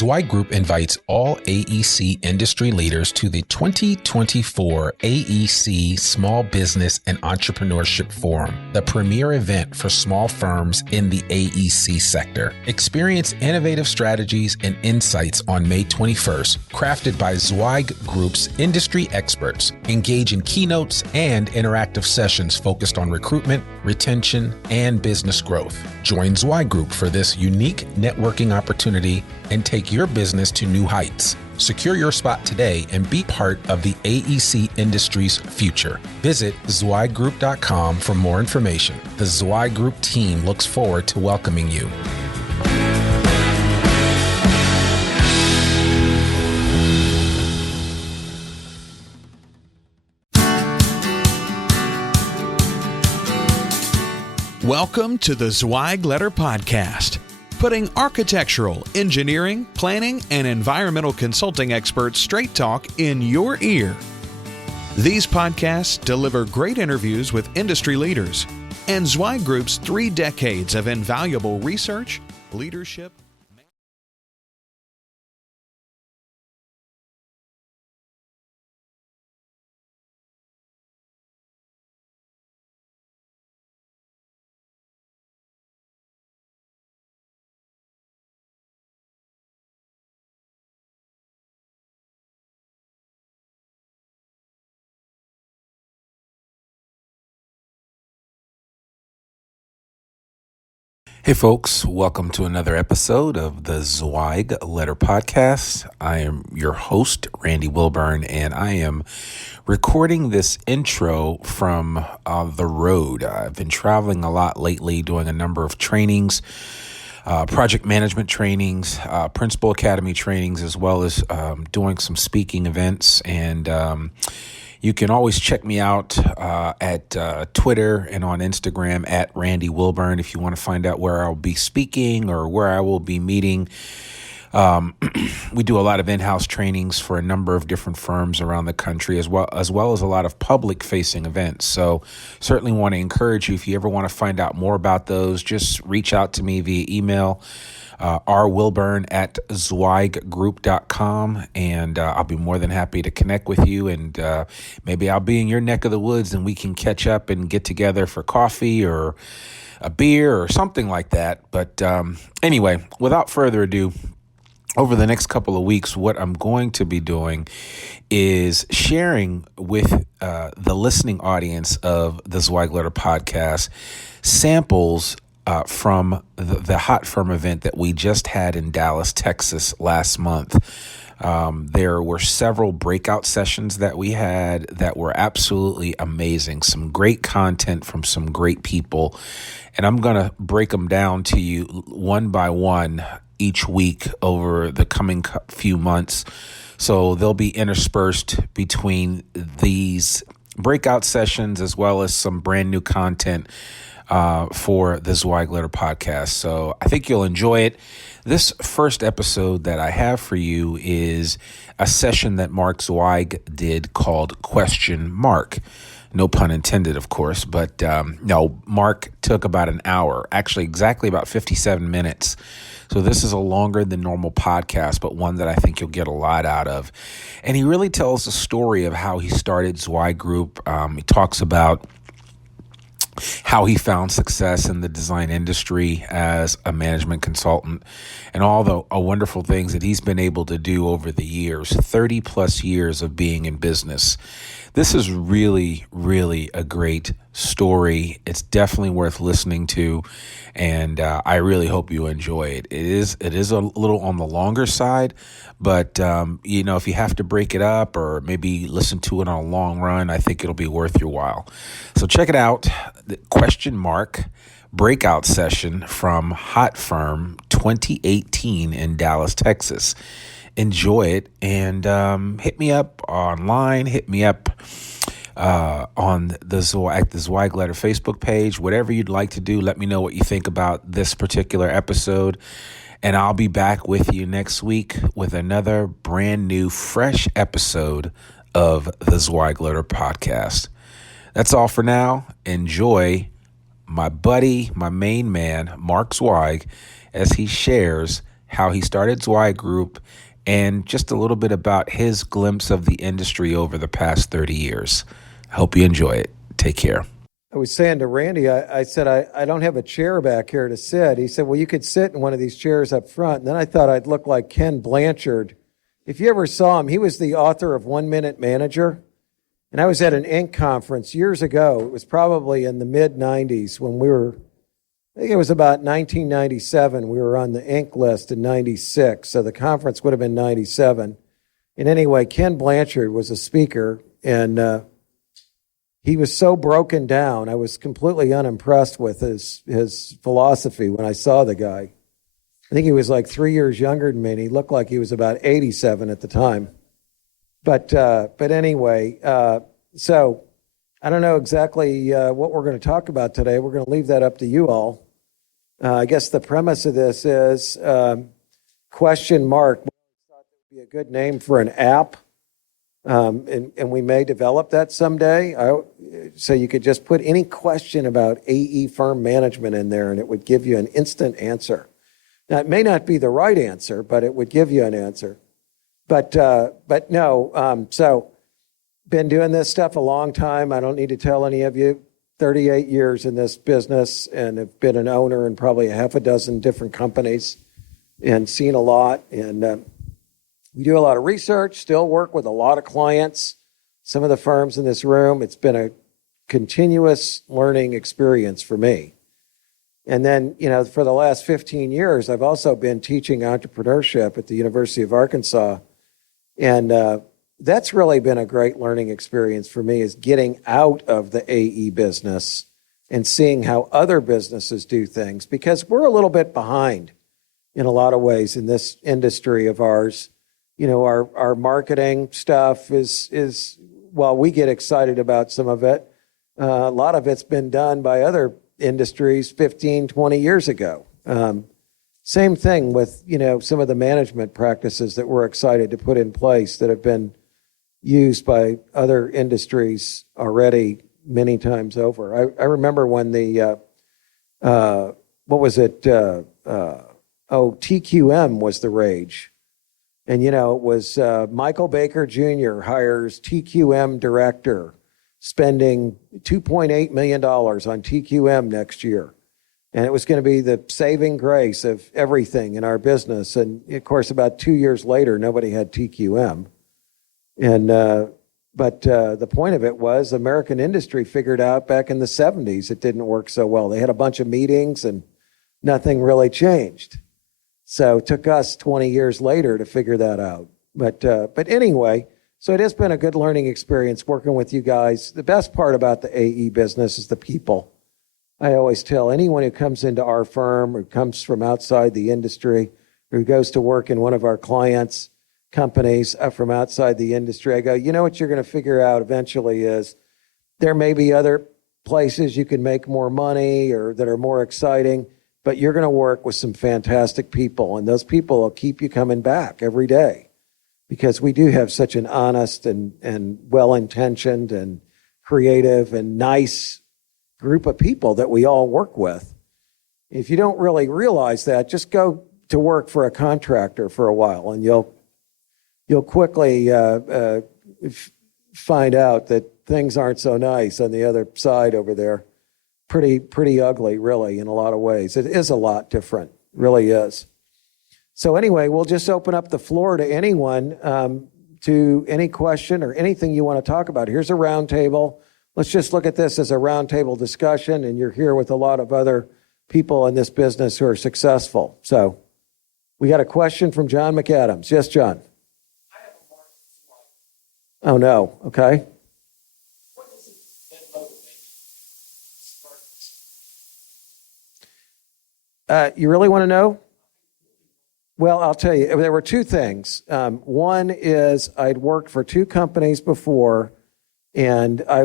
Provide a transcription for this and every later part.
Zweig Group invites all AEC industry leaders to the 2024 AEC Small Business and Entrepreneurship Forum, the premier event for small firms in the AEC sector. Experience innovative strategies and insights on May 21st, crafted by Zweig Group's industry experts. Engage in keynotes and interactive sessions focused on recruitment, retention, and business growth. Join Zweig Group for this unique networking opportunity and take your business to new heights. Secure your spot today and be part of the AEC industry's future. Visit zweiggroup.com for more information. The Zweig Group team looks forward to welcoming you. Welcome to the Zweig Letter Podcast, putting architectural, engineering, planning, and environmental consulting experts straight talk in your ear. These podcasts deliver great interviews with industry leaders and Zweig Group's 3 decades of invaluable research, leadership. Hey folks, welcome to another episode of the Zweig Letter Podcast. I am your host, Randy Wilburn, and I am recording this intro from the road. I've been traveling a lot lately, doing a number of trainings, project management trainings, principal academy trainings, as well as doing some speaking events. And you can always check me out at Twitter and on Instagram at Randy Wilburn if you want to find out where I'll be speaking or where I will be meeting. We do a lot of in-house trainings for a number of different firms around the country, as well as a lot of public-facing events. So certainly want to encourage you, if you ever want to find out more about those, just reach out to me via email, rwilburn@zweiggroup.com, and I'll be more than happy to connect with you, and maybe I'll be in your neck of the woods and we can catch up and get together for coffee or a beer or something like that. But anyway, without further ado, over the next couple of weeks, what I'm going to be doing is sharing with the listening audience of the Zweig Letter Podcast samples from the Hot Firm event that we just had in Dallas, Texas last month. There were several breakout sessions that we had that were absolutely amazing. Some great content from some great people. And I'm going to break them down to you one by one each week over the coming few months. So they'll be interspersed between these breakout sessions as well as some brand new content for the Zweig Letter Podcast. So I think you'll enjoy it. This first episode that I have for you is a session that Mark Zweig did called QuestionMark. No pun intended, of course, but no, Mark took about an hour, actually exactly about 57 minutes. So this is a longer than normal podcast, but one that I think you'll get a lot out of. And he really tells the story of how he started Zweig Group. He talks about how he found success in the design industry as a management consultant and all the wonderful things that he's been able to do over the years, 30 plus years of being in business. This is really, really a great story. It's definitely worth listening to, and I really hope you enjoy it. It is a little on the longer side, but if you have to break it up or maybe listen to it on a long run, I think it'll be worth your while. So check it out. The QuestionMark breakout session from Hot Firm 2018 in Dallas, Texas. Enjoy it, and hit me up online, hit me up on the Zweig Letter Facebook page, whatever you'd like to do. Let me know what you think about this particular episode, and I'll be back with you next week with another brand new, fresh episode of the Zweig Letter Podcast. That's all for now. Enjoy my buddy, my main man, Mark Zweig, as he shares how he started Zweig Group, and just a little bit about his glimpse of the industry over the past 30 years. I hope you enjoy it. Take care. I was saying to Randy, I said, I don't have a chair back here to sit. He said, well, you could sit in one of these chairs up front. And then I thought I'd look like Ken Blanchard. If you ever saw him, he was the author of 1 Minute Manager. And I was at an Inc. conference years ago. It was probably in the mid-'90s when I think it was about 1997. We were on the Inc. list in 96. So the conference would have been 97. And anyway, Ken Blanchard was a speaker, and he was so broken down. I was completely unimpressed with his philosophy when I saw the guy. I think he was like 3 years younger than me, and he looked like he was about 87 at the time. But anyway, so I don't know exactly what we're going to talk about today. We're going to leave that up to you all. I guess the premise of this is QuestionMark. We thought that would be a good name for an app. And we may develop that someday. So you could just put any question about AE firm management in there, and it would give you an instant answer. Now, it may not be the right answer, but it would give you an answer. But no. So been doing this stuff a long time. I don't need to tell any of you. 38 years in this business, and have been an owner in probably a half a dozen different companies, and seen a lot. And we do a lot of research, still work with a lot of clients, some of the firms in this room. It's been a continuous learning experience for me. And then, for the last 15 years, I've also been teaching entrepreneurship at the University of Arkansas. And that's really been a great learning experience for me, is getting out of the AE business and seeing how other businesses do things, because we're a little bit behind in a lot of ways in this industry of ours. Our marketing stuff is while we get excited about some of it, a lot of it's been done by other industries 15, 20 years ago. Same thing with, some of the management practices that we're excited to put in place that have been used by other industries already many times over. I remember when TQM was the rage. And, it was Michael Baker Jr. hires TQM director, spending $2.8 million on TQM next year. And it was going to be the saving grace of everything in our business. And, of course, about 2 years later, nobody had TQM. And but the point of it was American industry figured out back in the 70s it didn't work so well. They had a bunch of meetings and nothing really changed. So it took us 20 years later to figure that out. But anyway, so it has been a good learning experience working with you guys. The best part about the AE business is the people. I always tell anyone who comes into our firm or comes from outside the industry or who goes to work in one of our clients' companies from outside the industry, I go, what you're going to figure out eventually is there may be other places you can make more money or that are more exciting, but you're going to work with some fantastic people, and those people will keep you coming back every day, because we do have such an honest and well-intentioned and creative and nice group of people that we all work with. If you don't really realize that, just go to work for a contractor for a while, and you'll quickly find out that things aren't so nice on the other side over there. Pretty ugly, really, in a lot of ways. It is a lot different, really is. So anyway, we'll just open up the floor to anyone, to any question or anything you want to talk about. Here's a round table. Let's just look at this as a round table discussion, and you're here with a lot of other people in this business who are successful. So we got a question from John McAdams. Yes, John. Oh, no. Okay. You really want to know? Well, I'll tell you. There were two things. One is I'd worked for two companies before, and I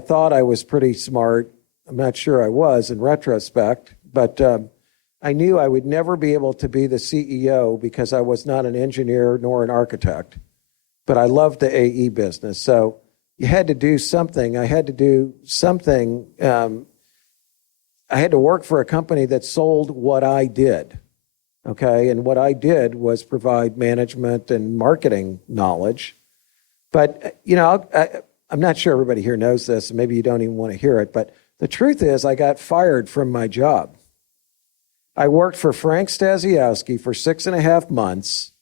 thought I was pretty smart. I'm not sure I was in retrospect, but I knew I would never be able to be the CEO because I was not an engineer nor an architect. But I loved the AE business. So you had to do something. I had to do something. I had to work for a company that sold what I did. Okay. And what I did was provide management and marketing knowledge. But, I'm not sure everybody here knows this, and maybe you don't even want to hear it, but the truth is I got fired from my job. I worked for Frank Stasiowski for 6.5 months.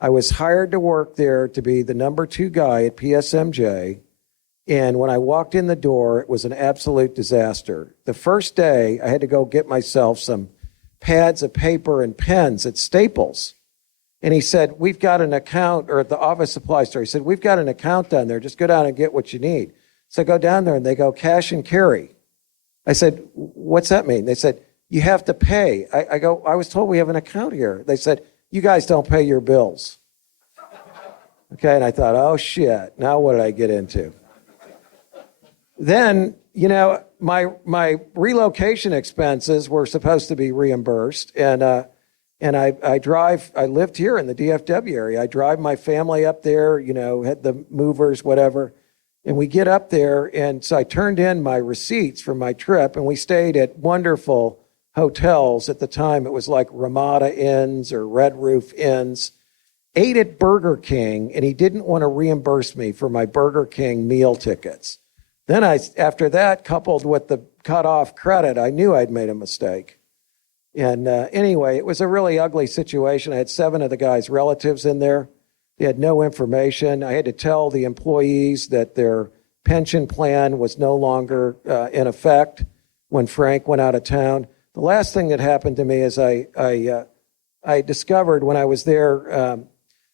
I was hired to work there to be the number 2 guy at PSMJ. And when I walked in the door, it was an absolute disaster. The first day, I had to go get myself some pads of paper and pens at Staples. And he said, we've got an account, or at the office supply store, he said, we've got an account down there. Just go down and get what you need. So I go down there and they go, cash and carry. I said, what's that mean? They said, you have to pay. I go, I was told we have an account here. They said, you guys don't pay your bills. Okay, and I thought, oh shit, now what did I get into? Then, my relocation expenses were supposed to be reimbursed, and I lived here in the DFW area. I drive my family up there, had the movers, whatever, and we get up there, and so I turned in my receipts for my trip, and we stayed at wonderful hotels. At the time, it was like Ramada Inns or Red Roof Inns. Ate at Burger King, and he didn't want to reimburse me for my Burger King meal tickets. Then after that, coupled with the cut-off credit, I knew I'd made a mistake. And anyway, it was a really ugly situation. I had 7 of the guys' relatives in there. They had no information. I had to tell the employees that their pension plan was no longer in effect when Frank went out of town. The last thing that happened to me is I discovered when I was there,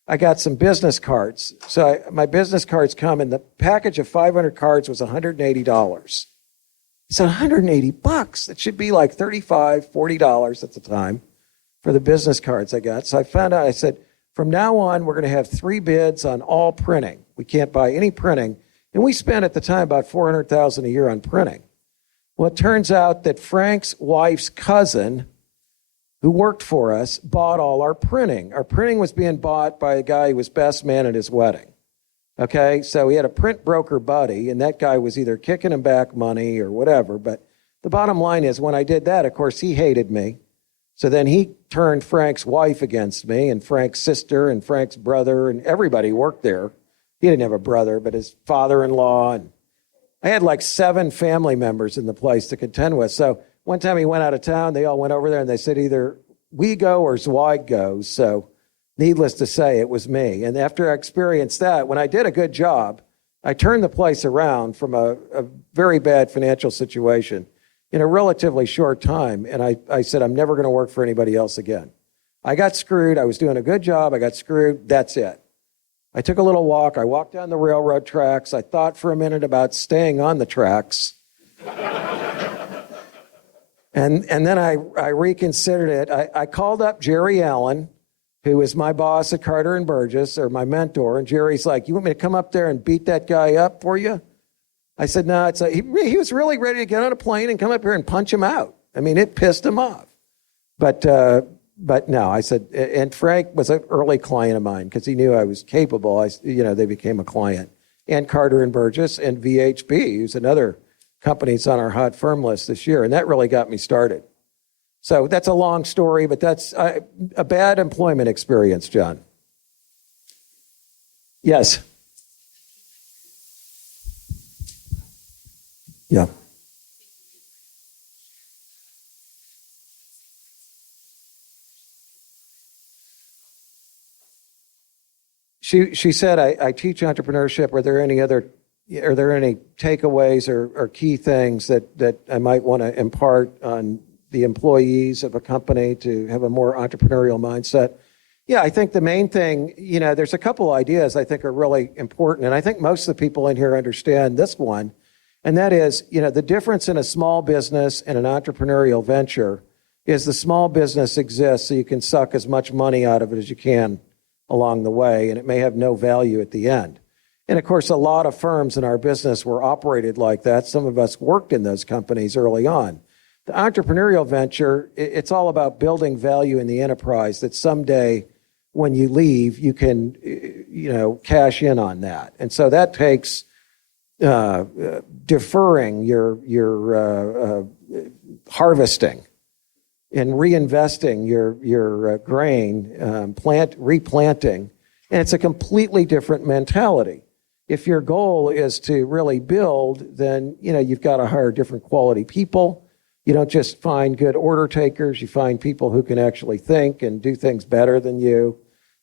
I got some business cards. So my business cards come, and the package of 500 cards was $180. It's $180. It should be like $35, $40 at the time for the business cards I got. So I found out, I said, from now on, we're going to have 3 bids on all printing. We can't buy any printing. And we spent at the time about $400,000 a year on printing. Well, it turns out that Frank's wife's cousin, who worked for us, bought all our printing. Our printing was being bought by a guy who was best man at his wedding. Okay, so he had a print broker buddy, and that guy was either kicking him back money or whatever. But the bottom line is, when I did that, of course, he hated me. So then he turned Frank's wife against me, and Frank's sister, and Frank's brother, and everybody worked there. He didn't have a brother, but his father-in-law. And I had like 7 family members in the place to contend with. So one time he went out of town, they all went over there, and they said either we go or Zweig goes. So needless to say, it was me. And after I experienced that, when I did a good job, I turned the place around from a very bad financial situation in a relatively short time. And I said, I'm never going to work for anybody else again. I got screwed. I was doing a good job. I got screwed. That's it. I took a little walk. I walked down the railroad tracks. I thought for a minute about staying on the tracks. And then I reconsidered it. I called up Jerry Allen, who was my boss at Carter and Burgess, or my mentor. And Jerry's like, you want me to come up there and beat that guy up for you? I said, no. It's like, he was really ready to get on a plane and come up here and punch him out. I mean, it pissed him off. But no, I said, and Frank was an early client of mine because he knew I was capable. They became a client. And Carter and Burgess and VHB, who's another company that's on our hot firm list this year. And that really got me started. So that's a long story, but that's a bad employment experience, John. Yes. Yeah. She said, I teach entrepreneurship. Are there any takeaways or key things that I might want to impart on the employees of a company to have a more entrepreneurial mindset? Yeah, I think the main thing, there's a couple ideas I think are really important. And I think most of the people in here understand this one. And that is, the difference in a small business and an entrepreneurial venture is the small business exists so you can suck as much money out of it as you can along the way, and it may have no value at the end. And of course, a lot of firms in our business were operated like that. Some of us worked in those companies early on. The entrepreneurial venture, it's all about building value in the enterprise that someday when you leave, you can, cash in on that. And so that takes deferring your harvesting. and reinvesting your grain, replanting. And it's a completely different mentality. If your goal is to really build, then you've got to hire different quality people. You don't just find good order takers. You find people who can actually think and do things better than you.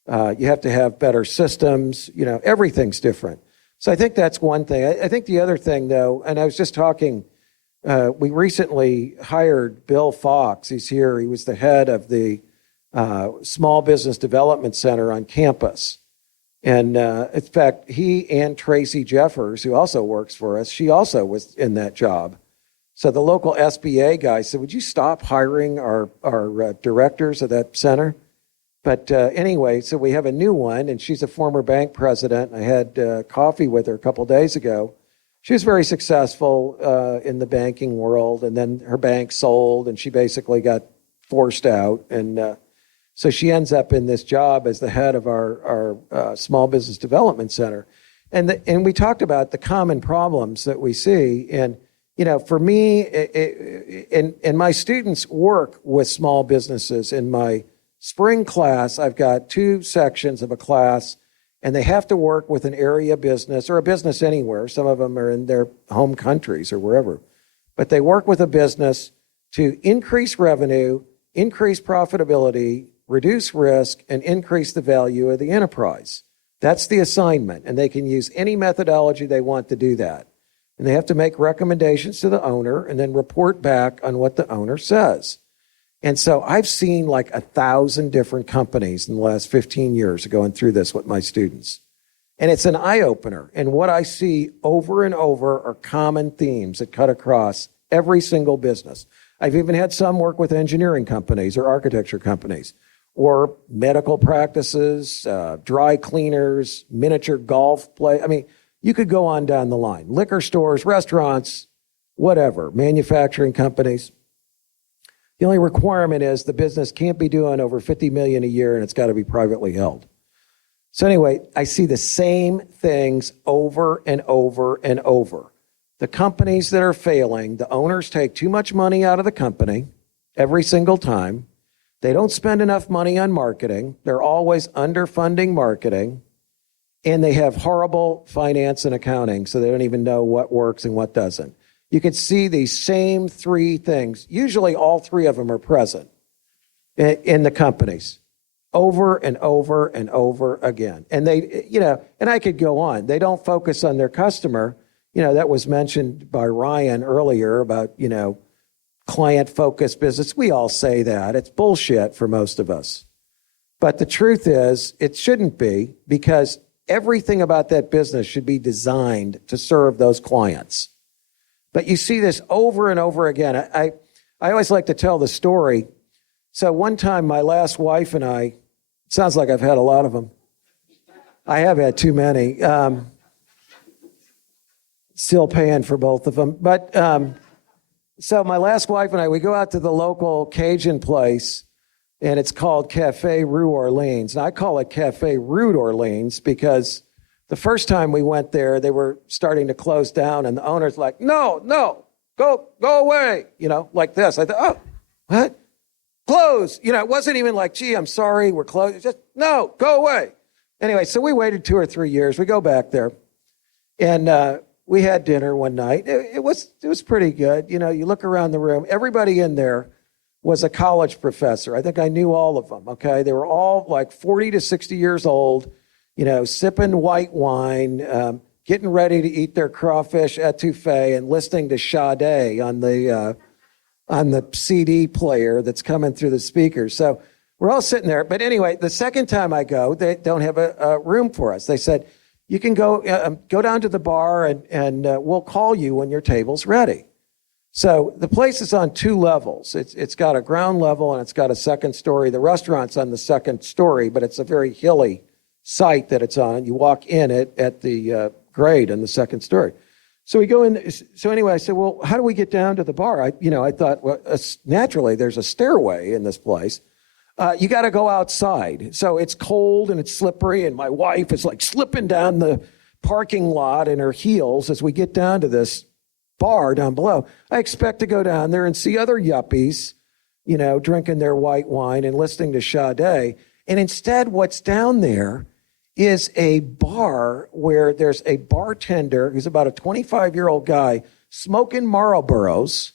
You have to have better systems. Everything's different. So I think that's one thing. I think the other thing, though, and I was just talking, we recently hired Bill Fox. He's here. He was the head of the Small Business Development Center on campus. And in fact, he and Tracy Jeffers, who also works for us, she also was in that job. So the local SBA guy said, would you stop hiring our directors of that center? But anyway, so we have a new one, and she's a former bank president. I had coffee with her a couple days ago. She was very successful in the banking world, and then her bank sold, and she basically got forced out. And so she ends up in this job as the head of our Small Business Development Center. And we talked about the common problems that we see. And for me, and my students work with small businesses. In my spring class, I've got 2 sections of a class, and they have to work with an area business or a business anywhere. Some of them are in their home countries or wherever. But they work with a business to increase revenue, increase profitability, reduce risk, and increase the value of the enterprise. That's the assignment, and they can use any methodology they want to do that. And they have to make recommendations to the owner and then report back on what the owner says. And so I've seen like 1,000 different companies in the last 15 years going through this with my students. And it's an eye-opener. And what I see over and over are common themes that cut across every single business. I've even had some work with engineering companies or architecture companies or medical practices, dry cleaners, miniature golf play. I mean, you could go on down the line. Liquor stores, restaurants, whatever, manufacturing companies. The only requirement is the business can't be doing over $50 million a year, and it's got to be privately held. So anyway, I see the same things over and over and over. The companies that are failing, the owners take too much money out of the company every single time. They don't spend enough money on marketing. They're always underfunding marketing. And they have horrible finance and accounting, so they don't even know what works and what doesn't. You can see these same 3 things. Usually all 3 of them are present in the companies over and over and over again. And they, and I could go on. They don't focus on their customer. That was mentioned by Ryan earlier about, client-focused business. We all say that. It's bullshit for most of us. But the truth is, it shouldn't be, because everything about that business should be designed to serve those clients. But you see this over and over again. I always like to tell the story. So one time, my last wife and I, it sounds like I've had a lot of them. I have had too many. Still paying for both of them. But so my last wife and I, we go out to the local Cajun place, and it's called Cafe Rue Orleans. And I call it Cafe Rude Orleans because the first time we went there, they were starting to close down, and the owner's like, no, go away, like this. I thought, oh, what? Close. It wasn't even like, gee, I'm sorry, we're closed. Just, no, go away. Anyway, so we waited 2 or 3 years. We go back there, and we had dinner one night. It was pretty good. You look around the room, everybody in there was a college professor. I think I knew all of them, okay? They were all like 40 to 60 years old, sipping white wine, getting ready to eat their crawfish etouffee and listening to Sade on the CD player that's coming through the speakers. So we're all sitting there. But anyway, the second time I go, they don't have a room for us. They said, you can go down to the bar and we'll call you when your table's ready. So the place is on 2 levels. It's got a ground level and it's got a second story. The restaurant's on the second story, but it's a very hilly site that it's on. You walk in it at the grade on the second story. So we go in. So anyway, I said, well, how do we get down to the bar? I thought, well, naturally there's a stairway in this place. You got to go outside. So it's cold and it's slippery, and my wife is like slipping down the parking lot in her heels as we get down to this bar down below. I expect to go down there and see other yuppies, drinking their white wine and listening to Sade. And instead, what's down there is a bar where there's a bartender who's about a 25-year-old guy smoking Marlboros,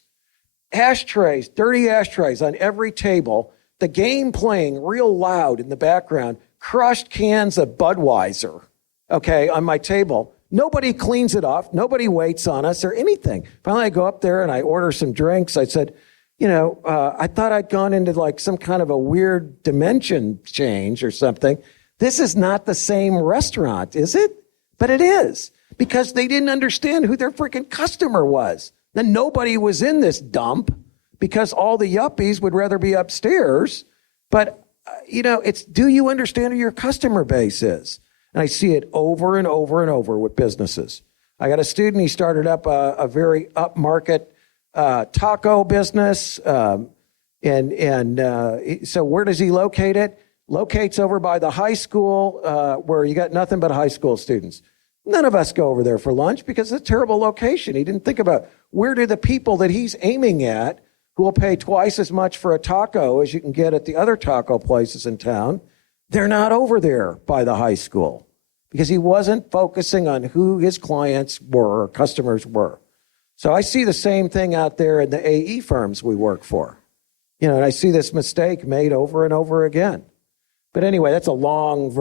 ashtrays, dirty ashtrays on every table, the game playing real loud in the background, crushed cans of Budweiser, okay, on my table. Nobody cleans it off. Nobody waits on us or anything. Finally, I go up there and I order some drinks. I said, I thought I'd gone into like some kind of a weird dimension change or something. This is not the same restaurant, is it? But it is, because they didn't understand who their freaking customer was. Then nobody was in this dump because all the yuppies would rather be upstairs. But, it's, do you understand who your customer base is? And I see it over and over and over with businesses. I got a student, he started up a very upmarket taco business. So where does he locate it? Locates over by the high school where you got nothing but high school students. None of us go over there for lunch because it's a terrible location. He didn't think about where do the people that he's aiming at who will pay twice as much for a taco as you can get at the other taco places in town. They're not over there by the high school because he wasn't focusing on who his clients were or customers were. So I see the same thing out there in the AE firms we work for. And I see this mistake made over and over again. But anyway, that's a long,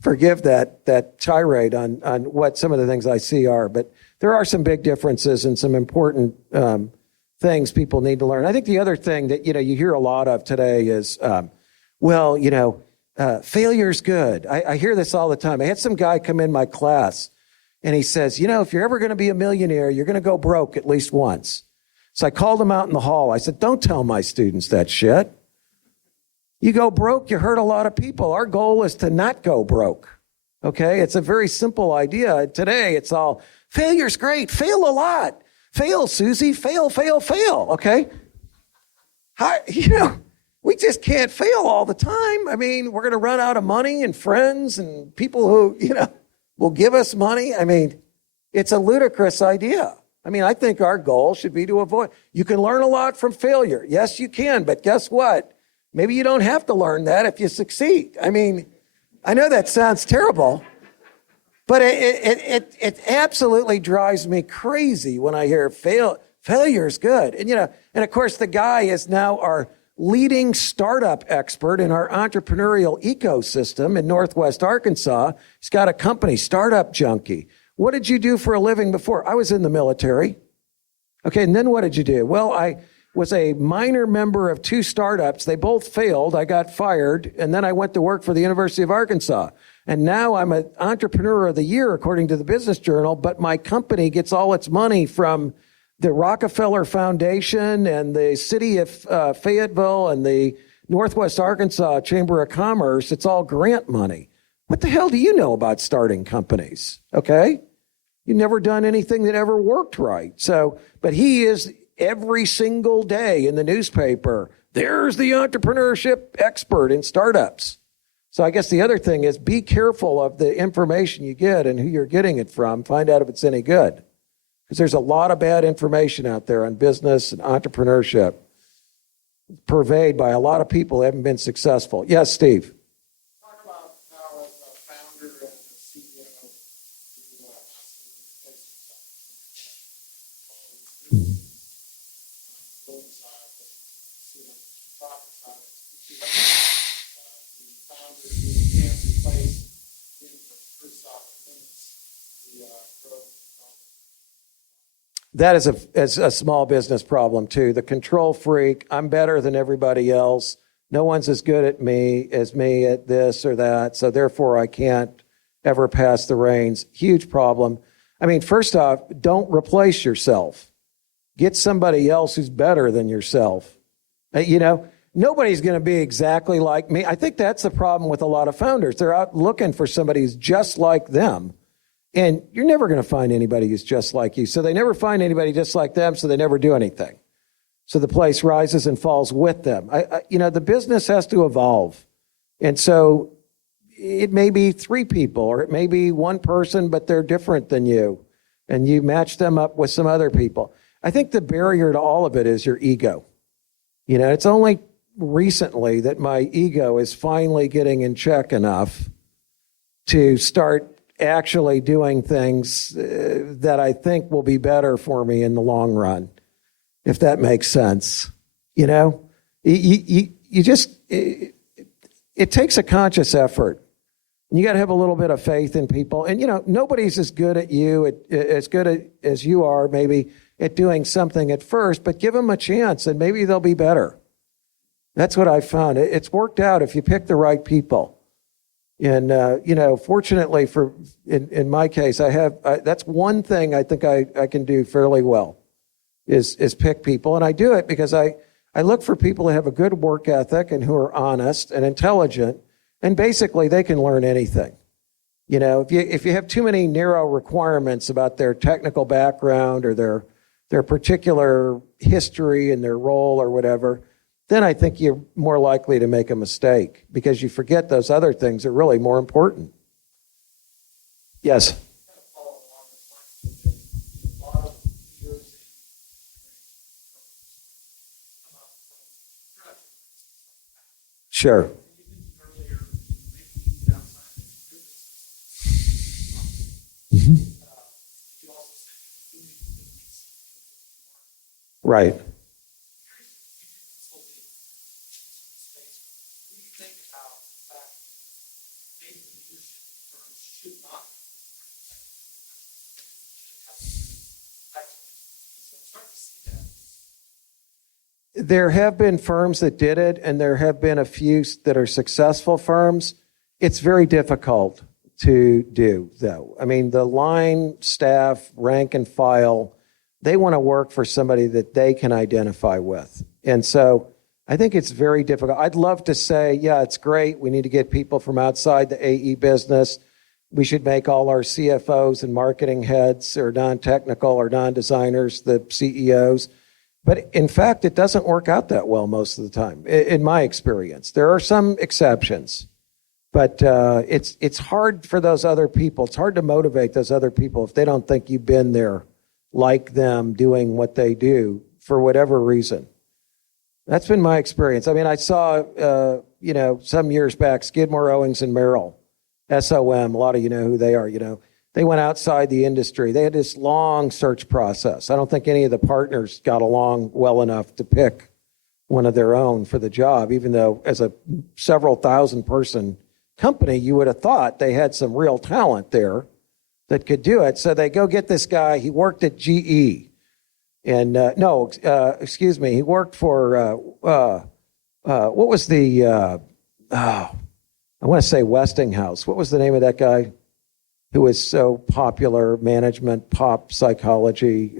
forgive that tirade on what some of the things I see are. But there are some big differences and some important things people need to learn. I think the other thing that, you hear a lot of today is, failure's good. I hear this all the time. I had some guy come in my class and he says, if you're ever going to be a millionaire, you're going to go broke at least once. So I called him out in the hall. I said, don't tell my students that shit. You go broke, you hurt a lot of people. Our goal is to not go broke. Okay? It's a very simple idea. Today, it's all, failure's great. Fail a lot. Fail, Susie. Fail, fail, fail. Okay? We just can't fail all the time. I mean, we're going to run out of money and friends and people who, will give us money. I mean, it's a ludicrous idea. I mean, I think our goal should be to avoid. You can learn a lot from failure. Yes, you can. But guess what? Maybe you don't have to learn that if you succeed. I mean, I know that sounds terrible, but it absolutely drives me crazy when I hear failure's good. And, and of course, the guy is now our leading startup expert in our entrepreneurial ecosystem in Northwest Arkansas. He's got a company, Startup Junkie. What did you do for a living before? I was in the military. Okay, and then what did you do? Well, I was a minor member of 2 startups. They both failed. I got fired, and then I went to work for the University of Arkansas. And now I'm an Entrepreneur of the Year, according to the Business Journal, but my company gets all its money from the Rockefeller Foundation and the city of Fayetteville and the Northwest Arkansas Chamber of Commerce. It's all grant money. What the hell do you know about starting companies? Okay? You've never done anything that ever worked right. So, but he is every single day in the newspaper. There's the entrepreneurship expert in startups. So I guess the other thing is be careful of the information you get and who you're getting it from. Find out if it's any good. Because there's a lot of bad information out there on business and entrepreneurship purveyed by a lot of people who haven't been successful. Yes, Steve. Talk about how as a founder and a CEO, you building side, but profit side, the founders who can't replace in the first off limits the growth. That is a small business problem too. The control freak, I'm better than everybody else. No one's as good at me at this or that, so therefore I can't ever pass the reins. Huge problem. I mean, first off, don't replace yourself. Get somebody else who's better than yourself. Nobody's going to be exactly like me. I think that's the problem with a lot of founders. They're out looking for somebody who's just like them. And you're never going to find anybody who's just like you. So they never find anybody just like them, so they never do anything. So the place rises and falls with them. The business has to evolve. And so it may be 3 people, or it may be 1 person, but they're different than you. And you match them up with some other people. I think the barrier to all of it is your ego. It's only recently that my ego is finally getting in check enough to start actually doing things that I think will be better for me in the long run, if that makes sense. You just, it takes a conscious effort. You got to have a little bit of faith in people. And, nobody's as good at you, as good as you are, maybe, at doing something at first, but give them a chance and maybe they'll be better. That's what I found. It's worked out if you pick the right people. And, fortunately in my case, that's one thing I think I can do fairly well is pick people. And I do it because I look for people who have a good work ethic and who are honest and intelligent. And basically, they can learn anything. If you have too many narrow requirements about their technical background or their particular history and their role or whatever, then I think you're more likely to make a mistake because you forget those other things are really more important. Yes? Sure. Right. There have been firms that did it, and there have been a few that are successful firms. It's very difficult to do, though. I mean, the line staff, rank and file, they want to work for somebody that they can identify with. And so I think it's very difficult. I'd love to say, yeah, it's great. We need to get people from outside the AE business. We should make all our CFOs and marketing heads or non-technical or non-designers the CEOs. But in fact, it doesn't work out that well most of the time, in my experience. There are some exceptions, but it's hard for those other people. It's hard to motivate those other people if they don't think you've been there like them doing what they do for whatever reason. That's been my experience. I mean, I saw, some years back, Skidmore, Owings and Merrill, SOM, a lot of you know who they are, They went outside the industry. They had this long search process. I don't think any of the partners got along well enough to pick one of their own for the job, even though as a several thousand person company, you would have thought they had some real talent there that could do it. So they go get this guy. He worked at GE. And he worked for, what was the, I want to say Westinghouse. What was the name of that guy who was so popular, management, pop psychology,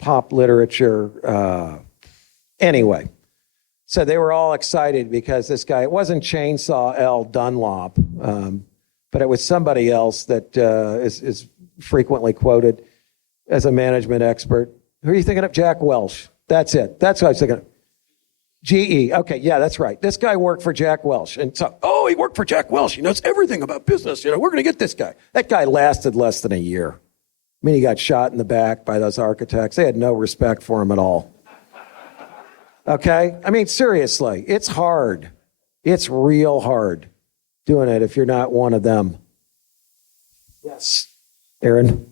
pop literature. Anyway, so they were all excited because this guy, it wasn't Chainsaw L. Dunlop, but it was somebody else that is frequently quoted as a management expert. Who are you thinking of? Jack Welch. That's it. That's what I was thinking of. GE. Okay, yeah, that's right. This guy worked for Jack Welch. And so, he worked for Jack Welch. He knows everything about business. We're going to get this guy. That guy lasted less than a year. I mean, he got shot in the back by those architects. They had no respect for him at all. Okay? I mean, seriously, it's hard. It's real hard doing it if you're not one of them. Yes. Aaron?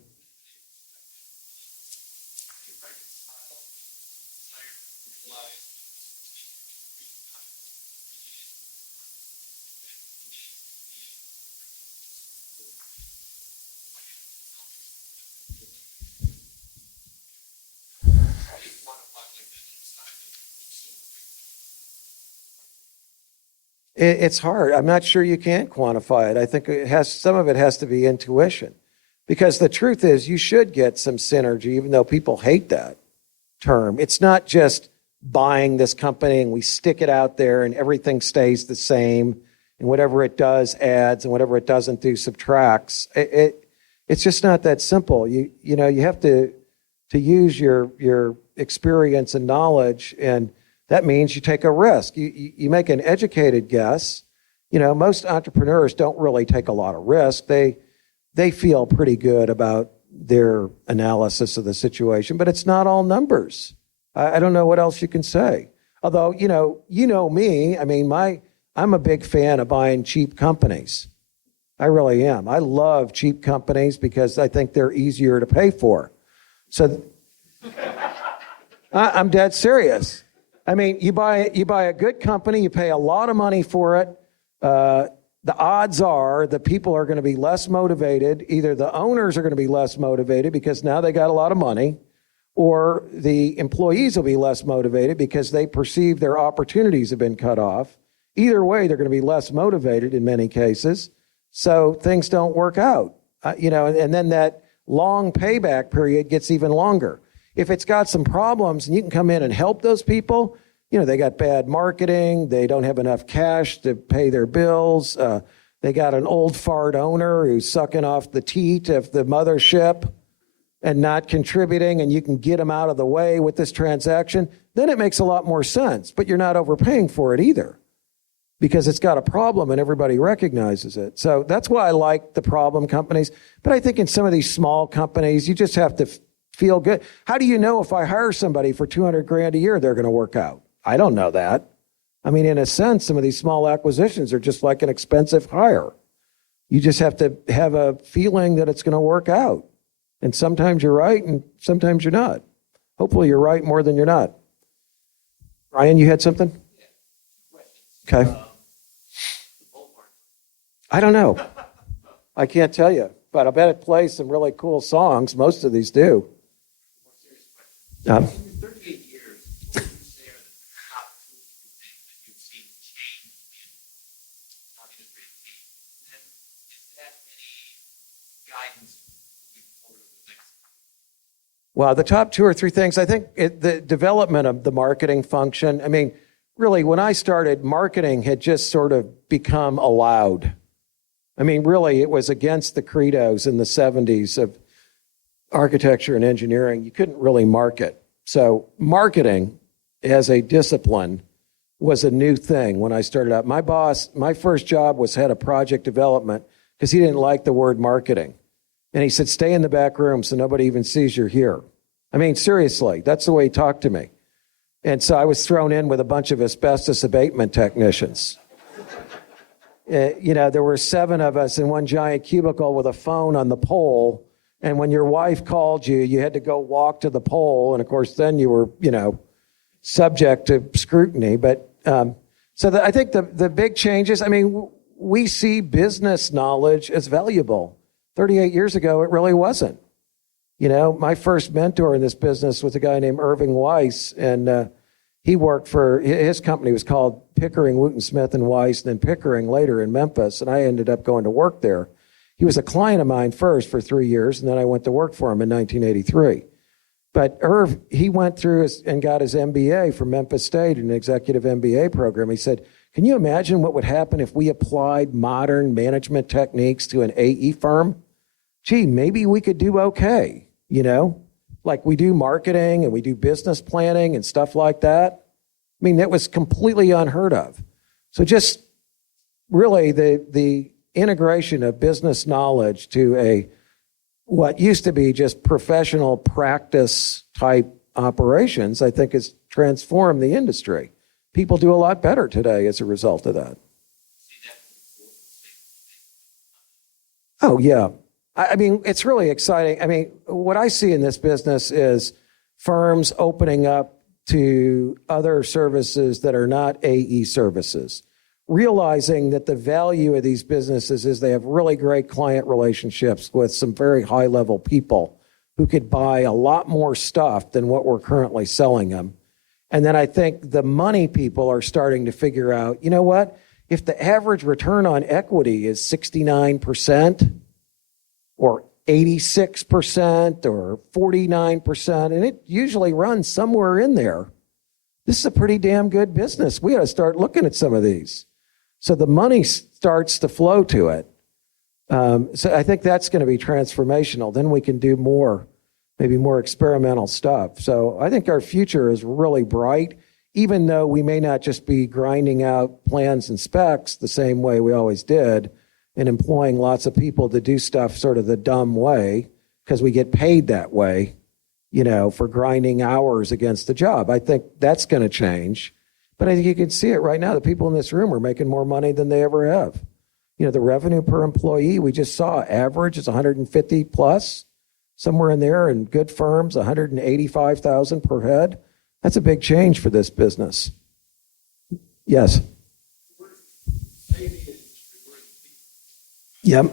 It's hard. I'm not sure you can quantify it. I think some of it has to be intuition, because the truth is you should get some synergy, even though people hate that term. It's not just buying this company and we stick it out there and everything stays the same and whatever it does adds and whatever it doesn't do subtracts. It's just not that simple. You have to use your experience and knowledge, and that means you take a risk. You make an educated guess. Most entrepreneurs don't really take a lot of risk. They feel pretty good about their analysis of the situation, but it's not all numbers. I don't know what else you can say. Although, you know me, I mean, I'm a big fan of buying cheap companies. I really am. I love cheap companies because I think they're easier to pay for. So I'm dead serious. I mean, you buy a good company, you pay a lot of money for it. The odds are the people are going to be less motivated. Either the owners are going to be less motivated because now they got a lot of money, or the employees will be less motivated because they perceive their opportunities have been cut off. Either way, they're going to be less motivated in many cases. So things don't work out, and then that long payback period gets even longer. If it's got some problems and you can come in and help those people, they got bad marketing, they don't have enough cash to pay their bills, they got an old fart owner who's sucking off the teat of the mothership and not contributing, and you can get them out of the way with this transaction, then it makes a lot more sense. But you're not overpaying for it either, because it's got a problem and everybody recognizes it. So that's why I like the problem companies. But I think in some of these small companies, you just have to feel good. How do you know if I hire somebody for $200,000 a year, they're going to work out? I don't know that. I mean, in a sense, some of these small acquisitions are just like an expensive hire. You just have to have a feeling that it's going to work out. And sometimes you're right and sometimes you're not. Hopefully you're right more than you're not. Ryan, you had something? Okay. I don't know. I can't tell you, but I bet it plays some really cool songs. Most of these do. In 38 years, what would you say are the top 2 or 3 things that you've seen change in how the industry is being? And then is that any guidance moving forward over the next? Well, the top 2 or 3 things, I think the development of the marketing function. I mean, really, when I started, marketing had just sort of become allowed. I mean, really, it was against the credos in the 70s of architecture and engineering. You couldn't really market. So marketing as a discipline was a new thing when I started out. My boss, my first job was head of project development because he didn't like the word marketing. And he said, stay in the back room so nobody even sees you're here. I mean, seriously, that's the way he talked to me. And so I was thrown in with a bunch of asbestos abatement technicians. There were 7 of us in one giant cubicle with a phone on the pole. And when your wife called you, you had to go walk to the pole. And of course, then you were, subject to scrutiny. But I think the big changes, I mean, we see business knowledge as valuable. 38 years ago, it really wasn't. My first mentor in this business was a guy named Irving Weiss, and he worked for, his company was called Pickering, Wooten, Smith, and Weiss, and then Pickering later in Memphis, and I ended up going to work there. He was a client of mine first for 3 years, and then I went to work for him in 1983. But Irv, he went through and got his MBA from Memphis State, an executive MBA program. He said, can you imagine what would happen if we applied modern management techniques to an AE firm? Gee, maybe we could do okay, like we do marketing and we do business planning and stuff like that. I mean, that was completely unheard of. So just really the integration of business knowledge to what used to be just professional practice type operations, I think has transformed the industry. People do a lot better today as a result of that. Oh, yeah. I mean, it's really exciting. I mean, what I see in this business is firms opening up to other services that are not AE services, realizing that the value of these businesses is they have really great client relationships with some very high-level people who could buy a lot more stuff than what we're currently selling them. And then I think the money people are starting to figure out, you know what? If the average return on equity is 69%, or 86% or 49%, and it usually runs somewhere in there, this is a pretty damn good business. We got to start looking at some of these. So the money starts to flow to it. So I think that's going to be transformational. Then we can do more, maybe more experimental stuff. So I think our future is really bright, even though we may not just be grinding out plans and specs the same way we always did, and employing lots of people to do stuff sort of the dumb way, because we get paid that way, for grinding hours against the job. I think that's going to change. But I think you can see it right now. The people in this room are making more money than they ever have. The revenue per employee we just saw average is 150 plus, somewhere in there, and good firms 185,000 per head. That's a big change for this business. Yes. Yep.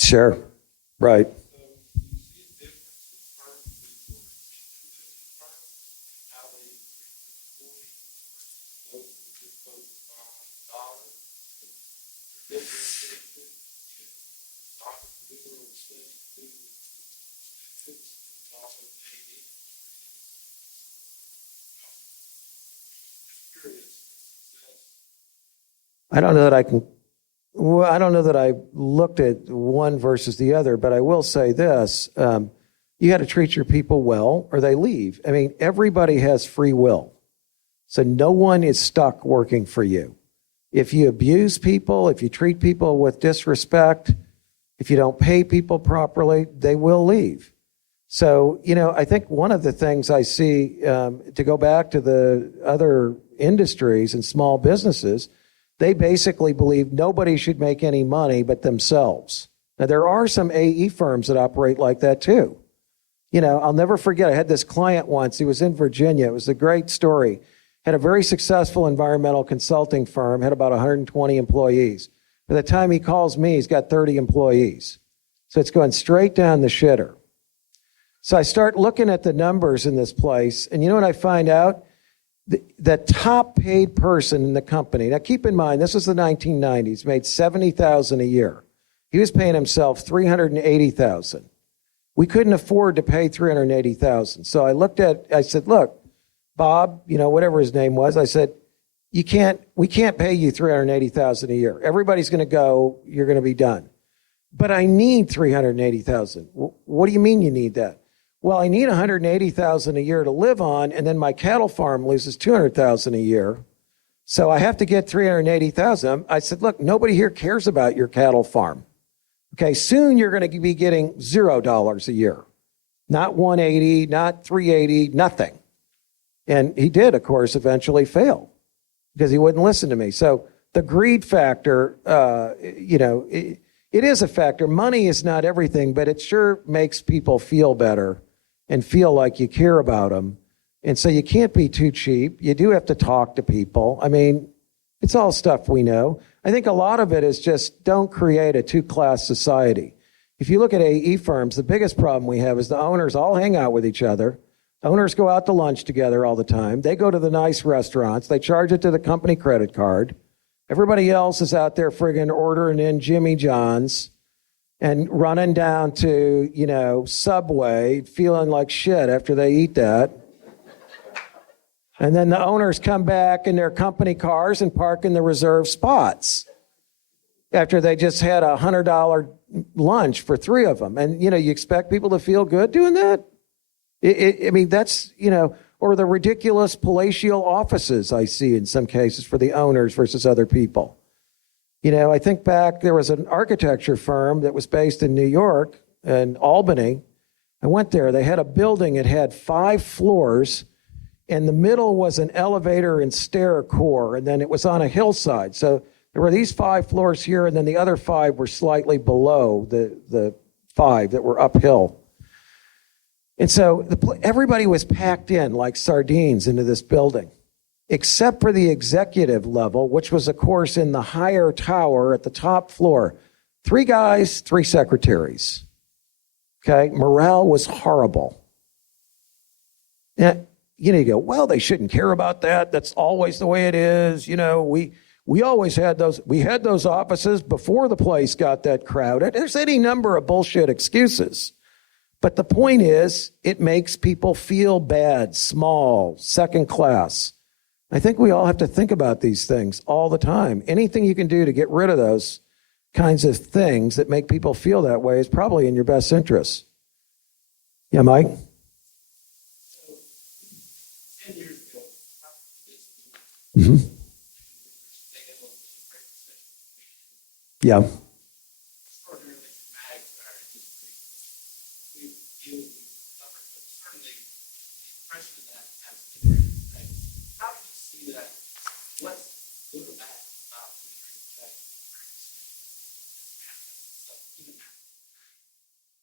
Sure. Right. I don't know that I can. Well, I don't know that I looked at one versus the other, but I will say this. You got to treat your people well or they leave. I mean, everybody has free will. So no one is stuck working for you. If you abuse people, if you treat people with disrespect, if you don't pay people properly, they will leave. So, I think one of the things I see, to go back to the other industries and small businesses, they basically believe nobody should make any money but themselves. Now, there are some AE firms that operate like that too. I'll never forget, I had this client once. He was in Virginia. It was a great story. Had a very successful environmental consulting firm, had about 120 employees. By the time he calls me, he's got 30 employees. So it's going straight down the shitter. So I start looking at the numbers in this place, and you know what I find out? The top paid person in the company, now keep in mind, this was the 1990s, made $70,000 a year. He was paying himself $380,000. We couldn't afford to pay $380,000. So I said, look, Bob, whatever his name was, I said, we can't pay you $380,000 a year. Everybody's going to go, you're going to be done. But I need $380,000. What do you mean you need that? Well, I need $180,000 a year to live on, and then my cattle farm loses $200,000 a year. So I have to get $380,000. I said, look, nobody here cares about your cattle farm. Okay, soon you're going to be getting $0 a year. Not 180, not 380, nothing. And he did, of course, eventually fail because he wouldn't listen to me. So the greed factor, it is a factor. Money is not everything, but it sure makes people feel better and feel like you care about them. And so you can't be too cheap. You do have to talk to people. I mean, it's all stuff we know. I think a lot of it is just don't create a two-class society. If you look at AE firms, the biggest problem we have is the owners all hang out with each other. Owners go out to lunch together all the time. They go to the nice restaurants. They charge it to the company credit card. Everybody else is out there friggin' ordering in Jimmy John's and running down to, Subway, feeling like shit after they eat that. And then the owners come back in their company cars and park in the reserved spots after they just had a $100 lunch for three of them. And, you expect people to feel good doing that? That's, or the ridiculous palatial offices I see in some cases for the owners versus other people. I think back, there was an architecture firm that was based in New York and Albany. I went there. They had a building. It had 5 floors. In the middle was an elevator and stair core, and then it was on a hillside. So there were these 5 floors here, and then the other 5 were slightly below the 5 that were uphill. And so everybody was packed in like sardines into this building, except for the executive level, which was, of course, in the higher tower at the top floor. 3 guys, 3 secretaries. Okay, morale was horrible. And, you go, well, they shouldn't care about that. That's always the way it is. We always had those. We had those offices before the place got that crowded. There's any number of bullshit excuses. But the point is, it makes people feel bad, small, second class. I think we all have to think about these things all the time. Anything you can do to get rid of those kinds of things that make people feel that way is probably in your best interest. Yeah, Mike? 10 years ago, Mm-hmm. Yeah. extraordinarily dramatic to our industry. We feel we suffered, but certainly the impression that has generated today. How do you see that? What's good or bad about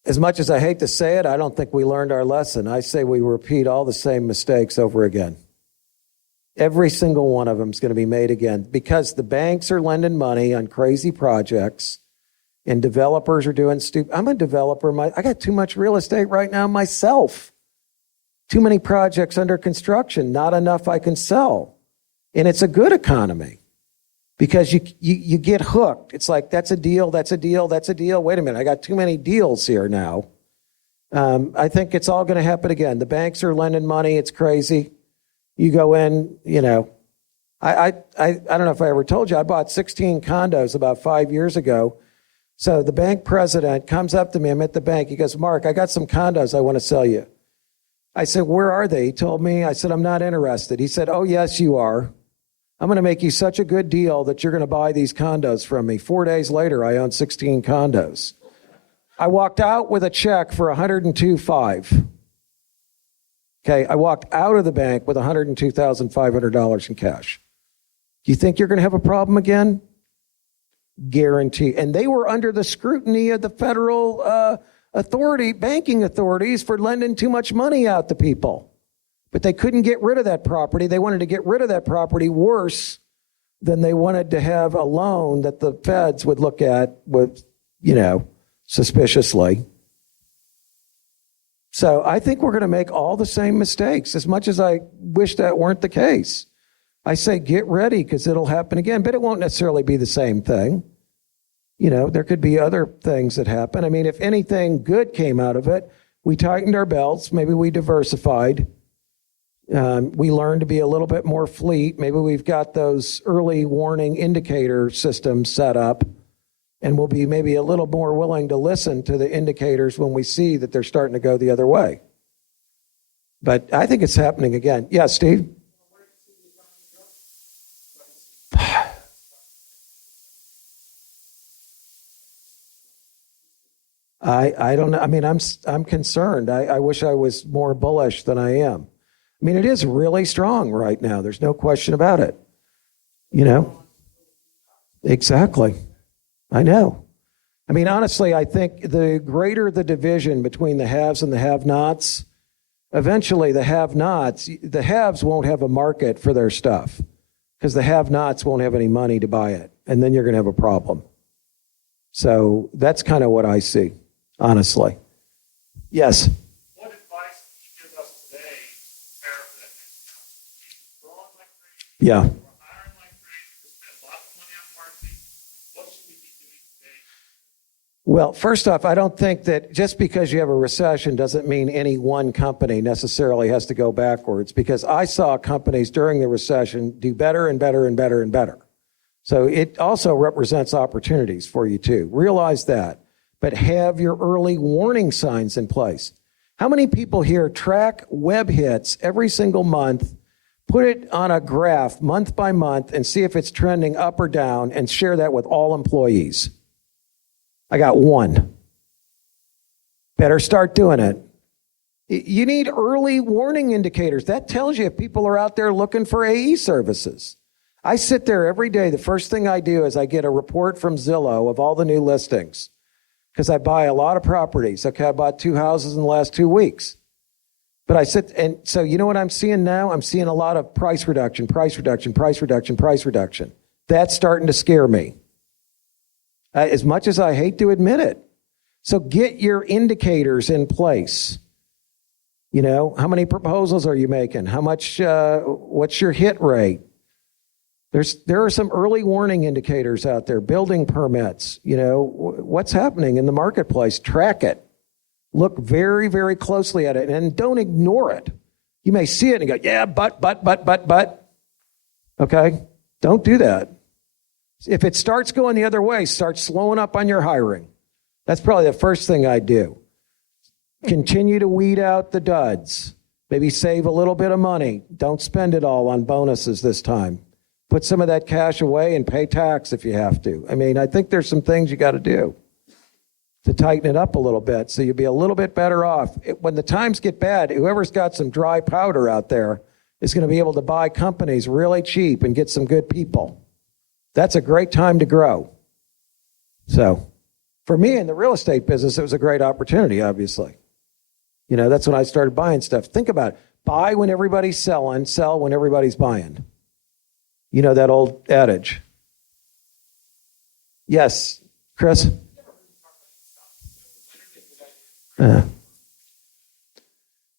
As much as I hate to say it, I don't think we learned our lesson. I say we repeat all the same mistakes over again. Every single one of them is going to be made again because the banks are lending money on crazy projects and developers are doing stupid. I'm a developer. I got too much real estate right now myself. Too many projects under construction, not enough I can sell. And it's a good economy because you get hooked. It's like, that's a deal, that's a deal, that's a deal. Wait a minute, I got too many deals here now. I think it's all going to happen again. The banks are lending money. It's crazy. You go in, I don't know if I ever told you, I bought 16 condos about 5 years ago. So the bank president comes up to me, I'm at the bank. He goes, Mark, I got some condos I want to sell you. I said, where are they? He told me. I said, I'm not interested. He said, oh, yes, you are. I'm going to make you such a good deal that you're going to buy these condos from me. 4 days later, I owned 16 condos. I walked out with a check for $102,500. Okay, I walked out of the bank with $102,500 in cash. Do you think you're going to have a problem again? Guarantee. And they were under the scrutiny of the federal banking authorities for lending too much money out to people. But they couldn't get rid of that property. They wanted to get rid of that property worse than they wanted to have a loan that the feds would look at with, suspiciously. So I think we're going to make all the same mistakes, as much as I wish that weren't the case. I say get ready because it'll happen again, but it won't necessarily be the same thing. There could be other things that happen. I mean, if anything good came out of it, we tightened our belts, maybe we diversified. We learned to be a little bit more fleet. Maybe we've got those early warning indicator systems set up. And we'll be maybe a little more willing to listen to the indicators when we see that they're starting to go the other way. But I think it's happening again. Yeah, Steve? I don't know. I mean, I'm concerned. I wish I was more bullish than I am. I mean, it is really strong right now. There's no question about it. Exactly. I know. I mean, honestly, I think the greater the division between the haves and the have-nots, eventually the haves won't have a market for their stuff because the have-nots won't have any money to buy it. And then you're going to have a problem. So that's kind of what I see, honestly. Yes? What advice would you give us today to prepare for that next round? We're growing like crazy. Yeah. We're hiring like crazy. We spend lots of money on marketing. What should we be doing today? Well, first off, I don't think that just because you have a recession doesn't mean any one company necessarily has to go backwards, because I saw companies during the recession do better and better and better and better. So it also represents opportunities for you too. Realize that, but have your early warning signs in place. How many people here track web hits every single month, put it on a graph month by month and see if it's trending up or down and share that with all employees? I got one. Better start doing it. You need early warning indicators. That tells you if people are out there looking for AE services. I sit there every day. The first thing I do is I get a report from Zillow of all the new listings because I buy a lot of properties. Okay, I bought 2 houses in the last 2 weeks. But I sit, and so you know what I'm seeing now? I'm seeing a lot of price reduction, price reduction, price reduction, price reduction. That's starting to scare me. As much as I hate to admit it. So get your indicators in place. How many proposals are you making? How much, what's your hit rate? There are some early warning indicators out there, building permits, what's happening in the marketplace. Track it. Look very, very closely at it and don't ignore it. You may see it and go, yeah, but. Okay? Don't do that. If it starts going the other way, start slowing up on your hiring. That's probably the first thing I'd do. Continue to weed out the duds. Maybe save a little bit of money. Don't spend it all on bonuses this time. Put some of that cash away and pay tax if you have to. I mean, I think there's some things you got to do to tighten it up a little bit so you'll be a little bit better off. When the times get bad, whoever's got some dry powder out there is going to be able to buy companies really cheap and get some good people. That's a great time to grow. So for me in the real estate business, it was a great opportunity, obviously. You know, that's when I started buying stuff. Think about it. Buy when everybody's selling, sell when everybody's buying. You know that old adage. Yes, Chris?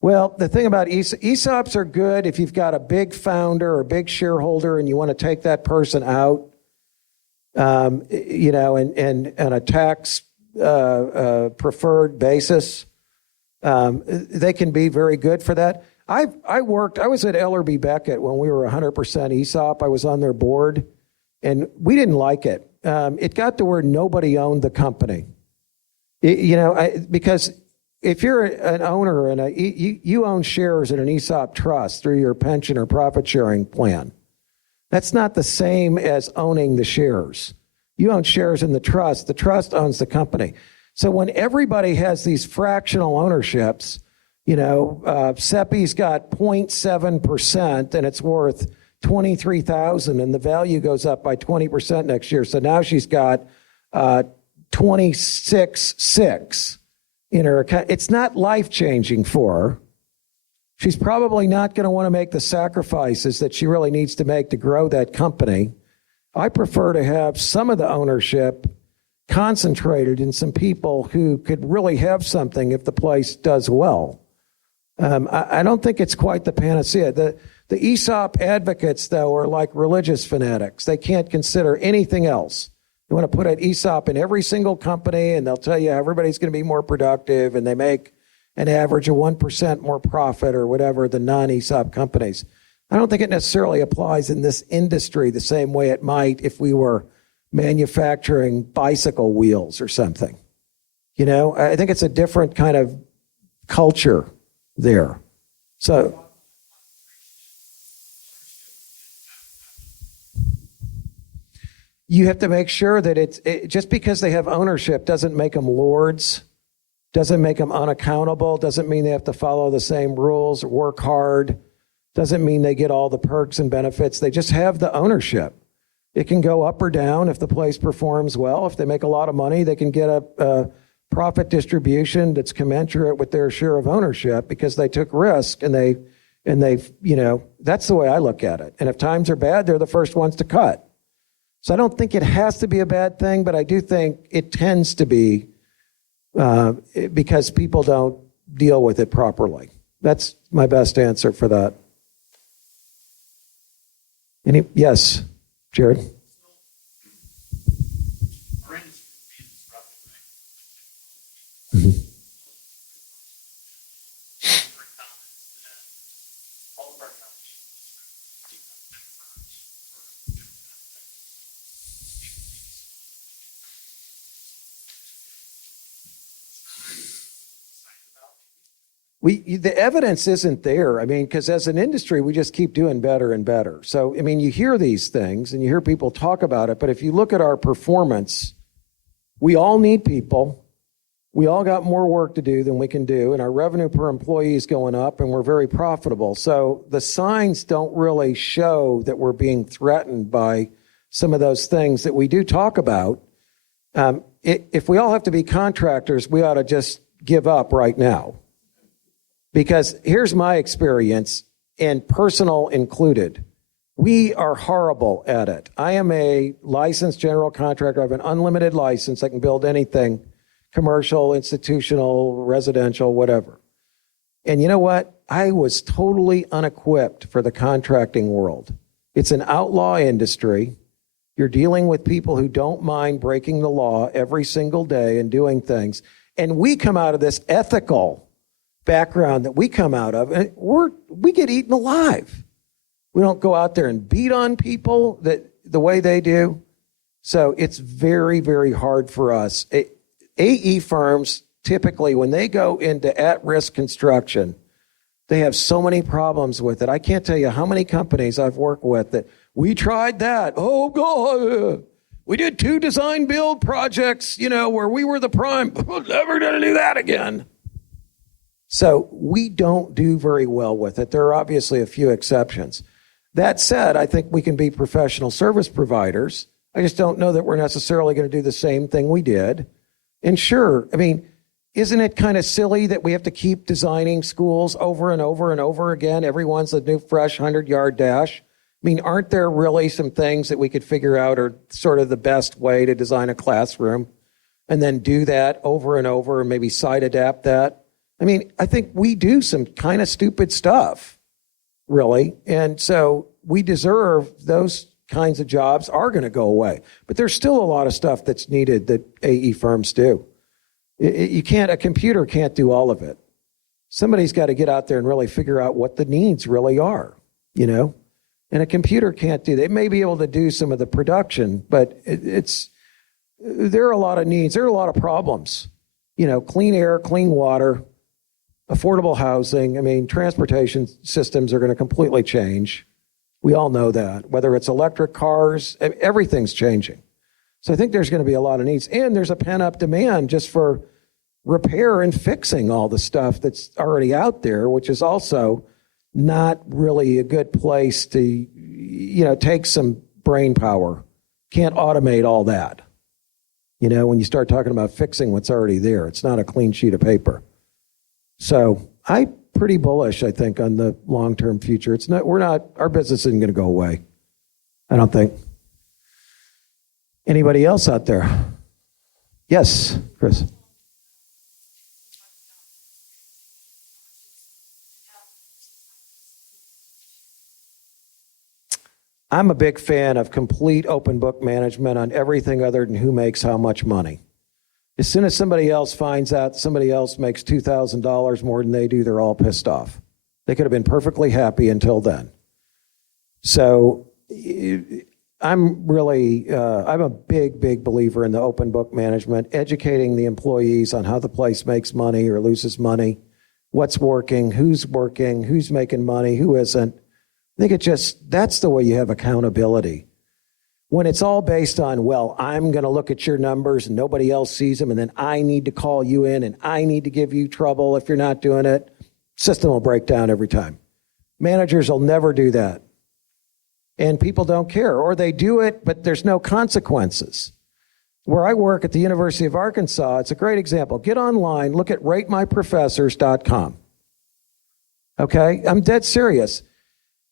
Well, the thing about ESOPs are good if you've got a big founder or a big shareholder and you want to take that person out, you know, and on a tax preferred basis. They can be very good for that. I was at Ellerbe Beckett when we were 100% ESOP. I was on their board, and we didn't like it. It got to where nobody owned the company. Because if you're an owner and you own shares in an ESOP trust through your pension or profit sharing plan, that's not the same as owning the shares. You own shares in the trust owns the company. So when everybody has these fractional ownerships, Seppi's got 0.7% and it's worth $23,000 and the value goes up by 20% next year. So now she's got 26.6 in her account. It's not life-changing for her. She's probably not going to want to make the sacrifices that she really needs to make to grow that company. I prefer to have some of the ownership concentrated in some people who could really have something if the place does well. I don't think it's quite the panacea. The ESOP advocates, though, are like religious fanatics. They can't consider anything else. You want to put an ESOP in every single company, and they'll tell you everybody's going to be more productive, and they make an average of 1% more profit or whatever than non-ESOP companies. I don't think it necessarily applies in this industry the same way it might if we were manufacturing bicycle wheels or something. I think it's a different kind of culture there. So you have to make sure that just because they have ownership doesn't make them lords, doesn't make them unaccountable, doesn't mean they have to follow the same rules, work hard, doesn't mean they get all the perks and benefits. They just have the ownership. It can go up or down if the place performs well. If they make a lot of money, they can get a profit distribution that's commensurate with their share of ownership because they took risk and they've, that's the way I look at it. And if times are bad, they're the first ones to cut. So I don't think it has to be a bad thing, but I do think it tends to be because people don't deal with it properly. That's my best answer for that. Yes, Jared? Mm-hmm. The evidence isn't there. Because as an industry, we just keep doing better and better. So, you hear these things and you hear people talk about it, but if you look at our performance, we all need people. We all got more work to do than we can do, and our revenue per employee is going up, and we're very profitable. So the signs don't really show that we're being threatened by some of those things that we do talk about. If we all have to be contractors, we ought to just give up right now. Because here's my experience, and personal included. We are horrible at it. I am a licensed general contractor. I have an unlimited license. I can build anything, commercial, institutional, residential, whatever. And you know what? I was totally unequipped for the contracting world. It's an outlaw industry. You're dealing with people who don't mind breaking the law every single day and doing things. And we come out of this ethical background that we come out of, and we get eaten alive. We don't go out there and beat on people the way they do. So it's very, very hard for us. AE firms, typically, when they go into at-risk construction, they have so many problems with it. I can't tell you how many companies I've worked with that we tried that. Oh, God. We did 2 design build projects, where we were the prime. We're never going to do that again. So we don't do very well with it. There are obviously a few exceptions. That said, I think we can be professional service providers. I just don't know that we're necessarily going to do the same thing we did. And sure, isn't it kind of silly that we have to keep designing schools over and over and over again? Everyone's a new, fresh 100-yard dash. Aren't there really some things that we could figure out are sort of the best way to design a classroom and then do that over and over and maybe side adapt that? I think we do some kind of stupid stuff, really. And so we deserve those kinds of jobs are going to go away. But there's still a lot of stuff that's needed that AE firms do. A computer can't do all of it. Somebody's got to get out there and really figure out what the needs really are, And a computer can't do that. It may be able to do some of the production, but there are a lot of needs. There are a lot of problems. Clean air, clean water, affordable housing. Transportation systems are going to completely change. We all know that. Whether it's electric cars, everything's changing. So I think there's going to be a lot of needs. And there's a pent-up demand just for repair and fixing all the stuff that's already out there, which is also not really a good place to, take some brain power. Can't automate all that. When you start talking about fixing what's already there, it's not a clean sheet of paper. So I'm pretty bullish, I think, on the long-term future. Our business isn't going to go away, I don't think. Anybody else out there? Yes, Chris. I'm a big fan of complete open book management on everything other than who makes how much money. As soon as somebody else finds out somebody else makes $2,000 more than they do, they're all pissed off. They could have been perfectly happy until then. So I'm a big, big believer in the open book management, educating the employees on how the place makes money or loses money, what's working, who's making money, who isn't. I think that's the way you have accountability. When it's all based on, well, I'm going to look at your numbers and nobody else sees them, and then I need to call you in and I need to give you trouble if you're not doing it, system will break down every time. Managers will never do that. And people don't care, or they do it, but there's no consequences. Where I work at the University of Arkansas, it's a great example. Get online, look at ratemyprofessors.com. Okay? I'm dead serious.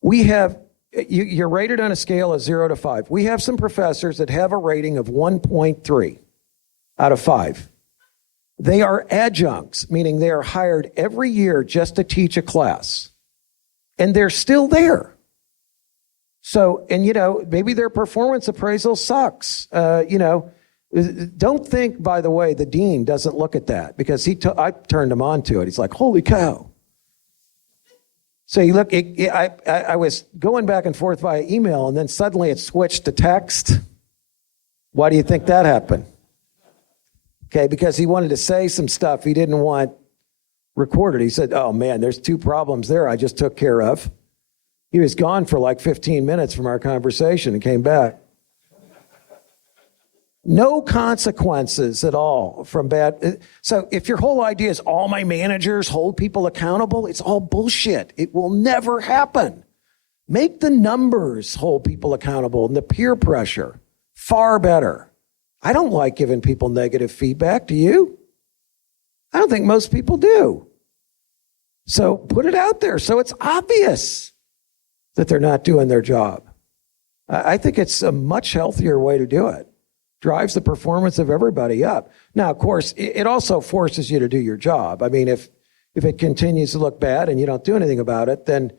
We have, you're rated on a scale of 0 to 5. We have some professors that have a rating of 1.3 out of 5. They are adjuncts, meaning they are hired every year just to teach a class. And they're still there. So, and maybe their performance appraisal sucks. Don't think, by the way, the dean doesn't look at that, because I turned him on to it. He's like, holy cow. So you look, I was going back and forth via email, and then suddenly it switched to text. Why do you think that happened? Okay, because he wanted to say some stuff he didn't want recorded. He said, oh man, there's 2 problems there I just took care of. He was gone for like 15 minutes from our conversation and came back. No consequences at all from bad. So if your whole idea is all my managers hold people accountable, it's all bullshit. It will never happen. Make the numbers hold people accountable and the peer pressure far better. I don't like giving people negative feedback. Do you? I don't think most people do. So put it out there so it's obvious that they're not doing their job. I think it's a much healthier way to do it. Drives the performance of everybody up. Now, of course, it also forces you to do your job. I mean, if it continues to look bad and you don't do anything about it, then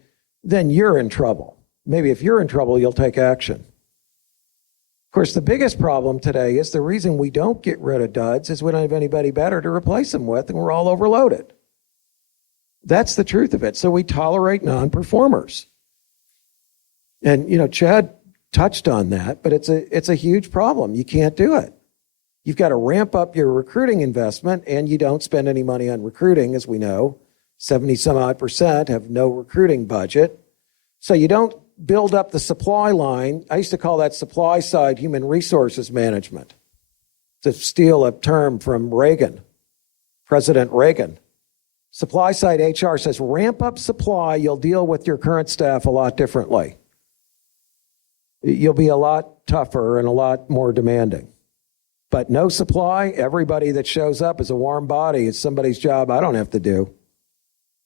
you're in trouble. Maybe if you're in trouble, you'll take action. Of course, the biggest problem today is the reason we don't get rid of duds is we don't have anybody better to replace them with, and we're all overloaded. That's the truth of it. So we tolerate non-performers. And, Chad touched on that, but it's a huge problem. You can't do it. You've got to ramp up your recruiting investment, and you don't spend any money on recruiting, as we know. 70 some odd % have no recruiting budget. So you don't build up the supply line. I used to call that supply side human resources management, to steal a term from Reagan, President Reagan. Supply side HR says, ramp up supply, you'll deal with your current staff a lot differently. You'll be a lot tougher and a lot more demanding. But no supply, everybody that shows up is a warm body. It's somebody's job I don't have to do.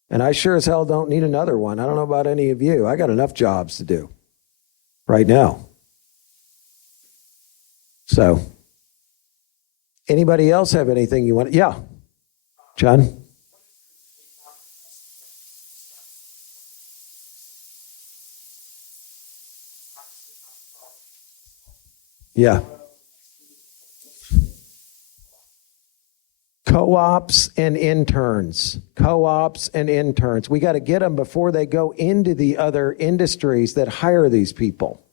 And I sure as hell don't need another one. I don't know about any of you. I got enough jobs to do right now. So, anybody else have anything you want? Yeah, John? Yeah. Co-ops and interns. Co-ops and interns. We got to get them before they go into the other industries that hire these people.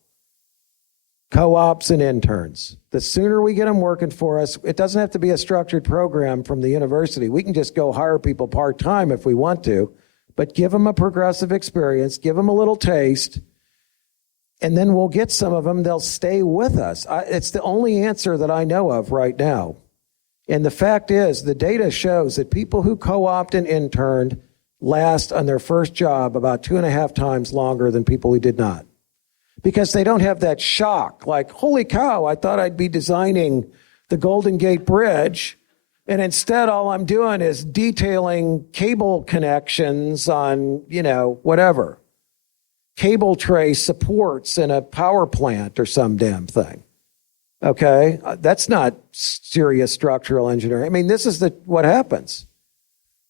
Co-ops and interns. The sooner we get them working for us, it doesn't have to be a structured program from the university. We can just go hire people part-time if we want to, but give them a progressive experience, give them a little taste, and then we'll get some of them. They'll stay with us. It's the only answer that I know of right now. And the fact is, the data shows that people who co-opt and interned last on their first job about 2.5 times longer than people who did not. Because they don't have that shock, like, holy cow, I thought I'd be designing the Golden Gate Bridge, and instead all I'm doing is detailing cable connections on, whatever. Cable tray supports in a power plant or some damn thing. Okay, that's not serious structural engineering. I mean, this is what happens.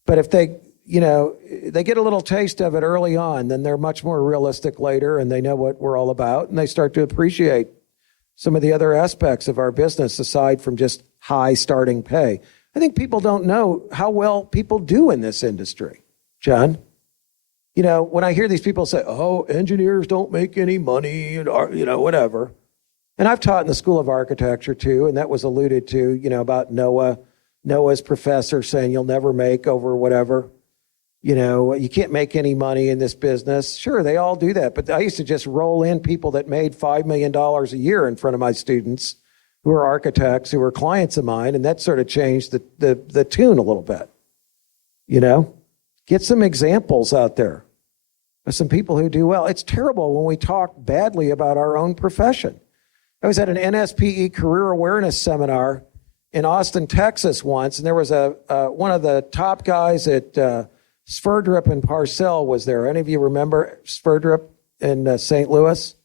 But if they get a little taste of it early on, then they're much more realistic later, and they know what we're all about, and they start to appreciate some of the other aspects of our business aside from just high starting pay. I think people don't know how well people do in this industry. John? When I hear these people say, oh, engineers don't make any money, whatever. And I've taught in the School of Architecture too, and that was alluded to, about Noah's professor saying you'll never make over whatever. You can't make any money in this business. Sure, they all do that. But I used to just roll in people that made $5 million a year in front of my students who are architects, who were clients of mine, and that sort of changed the tune a little bit. Get some examples out there of some people who do well. It's terrible when we talk badly about our own profession. I was at an NSPE career awareness seminar in Austin, Texas once, and there was one of the top guys at Sverdrup and Parcell was there. Any of you remember Sverdrup in St. Louis?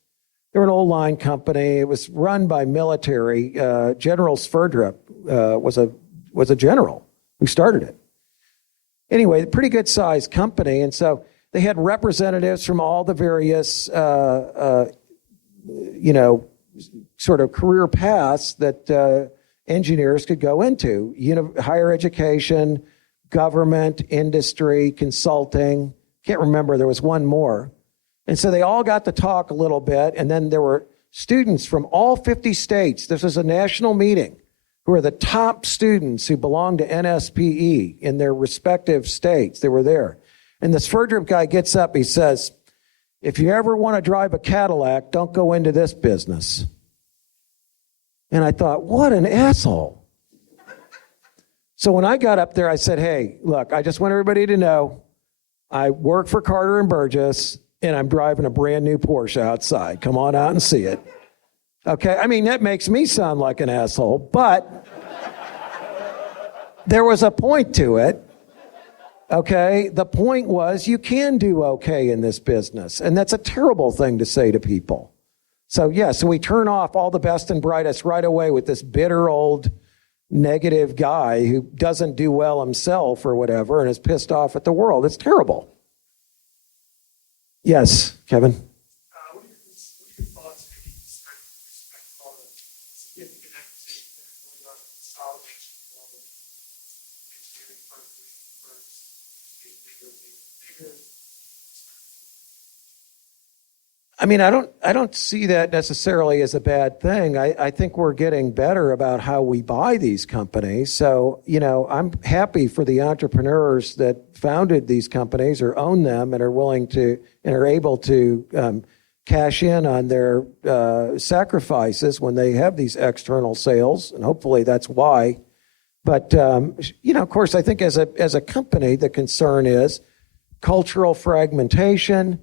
They were an old line company. It was run by military. General Sverdrup was a general who started it. Anyway, pretty good sized company, and so they had representatives from all the various sort of career paths that engineers could go into, higher education, government, industry, consulting. Can't remember, there was one more. And so they all got to talk a little bit, and then there were students from all 50 states. This was a national meeting, who are the top students who belong to NSPE in their respective states. They were there. And this Sverdrup guy gets up, he says, if you ever want to drive a Cadillac, don't go into this business. And I thought, what an asshole. So when I got up there, I said, hey, look, I just want everybody to know I work for Carter and Burgess, and I'm driving a brand new Porsche outside. Come on out and see it. Okay, I mean, that makes me sound like an asshole, but there was a point to it. Okay, the point was you can do okay in this business, and that's a terrible thing to say to people. So we turn off all the best and brightest right away with this bitter old negative guy who doesn't do well himself or whatever and is pissed off at the world. It's terrible. Yes, Kevin? What are your thoughts, maybe, starting to respect all the significant acquisitions that are going on in consolidation of all the engineering firms, getting bigger and bigger and bigger? I mean, I don't see that necessarily as a bad thing. I think we're getting better about how we buy these companies. So, I'm happy for the entrepreneurs that founded these companies or own them and are willing to and are able to cash in on their sacrifices when they have these external sales, and hopefully that's why. But of course, I think as a company, the concern is cultural fragmentation,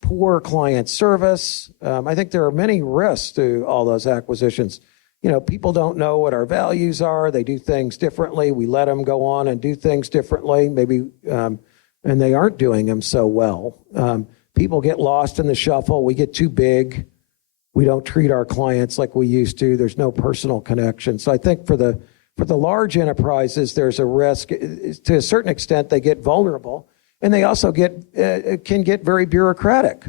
poor client service. I think there are many risks to all those acquisitions. People don't know what our values are. They do things differently. We let them go on and do things differently, maybe, and they aren't doing them so well. People get lost in the shuffle. We get too big. We don't treat our clients like we used to. There's no personal connection. So I think for the large enterprises, there's a risk. To a certain extent, they get vulnerable. And they also can get very bureaucratic.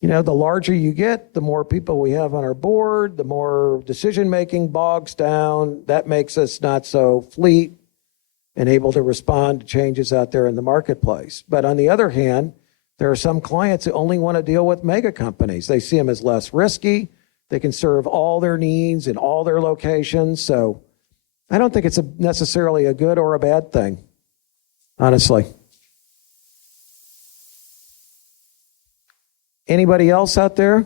The larger you get, the more people we have on our board, the more decision-making bogs down. That makes us not so fleet and able to respond to changes out there in the marketplace. But on the other hand, there are some clients that only want to deal with mega companies. They see them as less risky. They can serve all their needs in all their locations. So I don't think it's necessarily a good or a bad thing, honestly. Anybody else out there?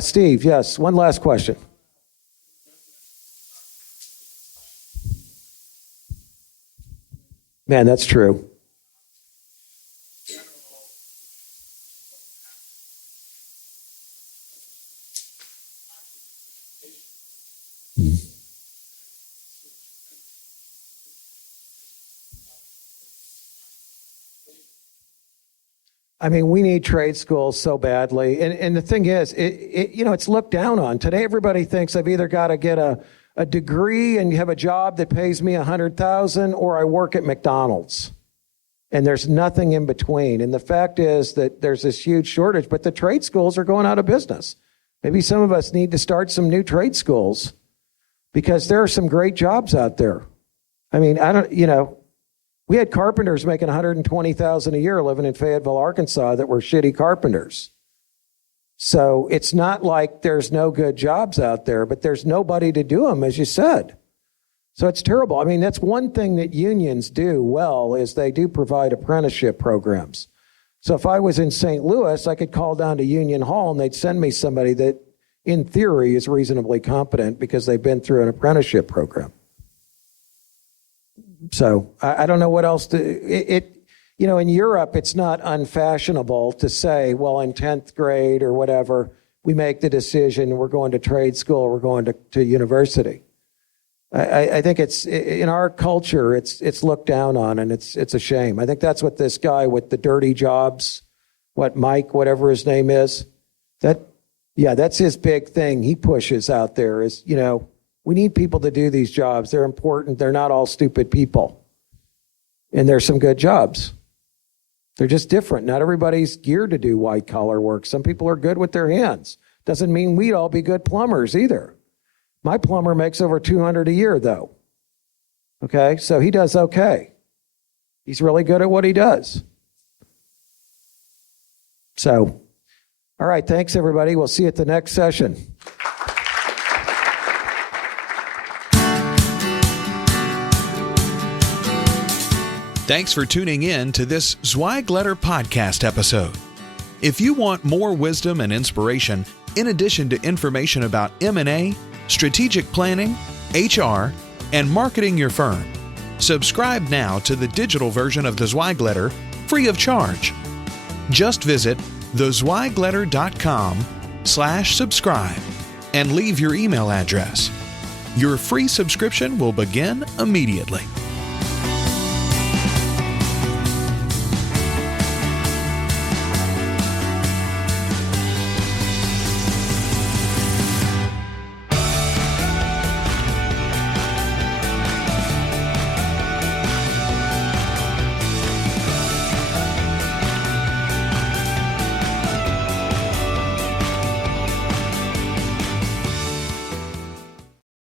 Steve, yes, one last question. Man, that's true. I mean, we need trade schools so badly. And the thing is, it's looked down on. Today, everybody thinks I've either got to get a degree and have a job that pays me $100,000 or I work at McDonald's. And there's nothing in between. And the fact is that there's this huge shortage, but the trade schools are going out of business. Maybe some of us need to start some new trade schools because there are some great jobs out there. I mean, we had carpenters making $120,000 a year living in Fayetteville, Arkansas that were shitty carpenters. So it's not like there's no good jobs out there, but there's nobody to do them, as you said. So it's terrible. I mean, that's one thing that unions do well is they do provide apprenticeship programs. So if I was in St. Louis, I could call down to Union Hall and they'd send me somebody that, in theory, is reasonably competent because they've been through an apprenticeship program. So I don't know what else to, in Europe, it's not unfashionable to say, well, in 10th grade or whatever, we make the decision, we're going to trade school, we're going to university. I think it's, in our culture, it's looked down on and it's a shame. I think that's what this guy with the dirty jobs, Mike, whatever his name is, that's his big thing he pushes out there is, we need people to do these jobs. They're important. They're not all stupid people. And there's some good jobs. They're just different. Not everybody's geared to do white collar work. Some people are good with their hands. Doesn't mean we'd all be good plumbers either. My plumber makes over $200 a year though. Okay, so he does okay. He's really good at what he does. So, all right, thanks everybody. We'll see you at the next session. Thanks for tuning in to this Zweig Letter podcast episode. If you want more wisdom and inspiration, in addition to information about M&A, strategic planning, HR, and marketing your firm, subscribe now to the digital version of the Zweig Letter free of charge. Just visit thezweigletter.com/subscribe and leave your email address. Your free subscription will begin immediately.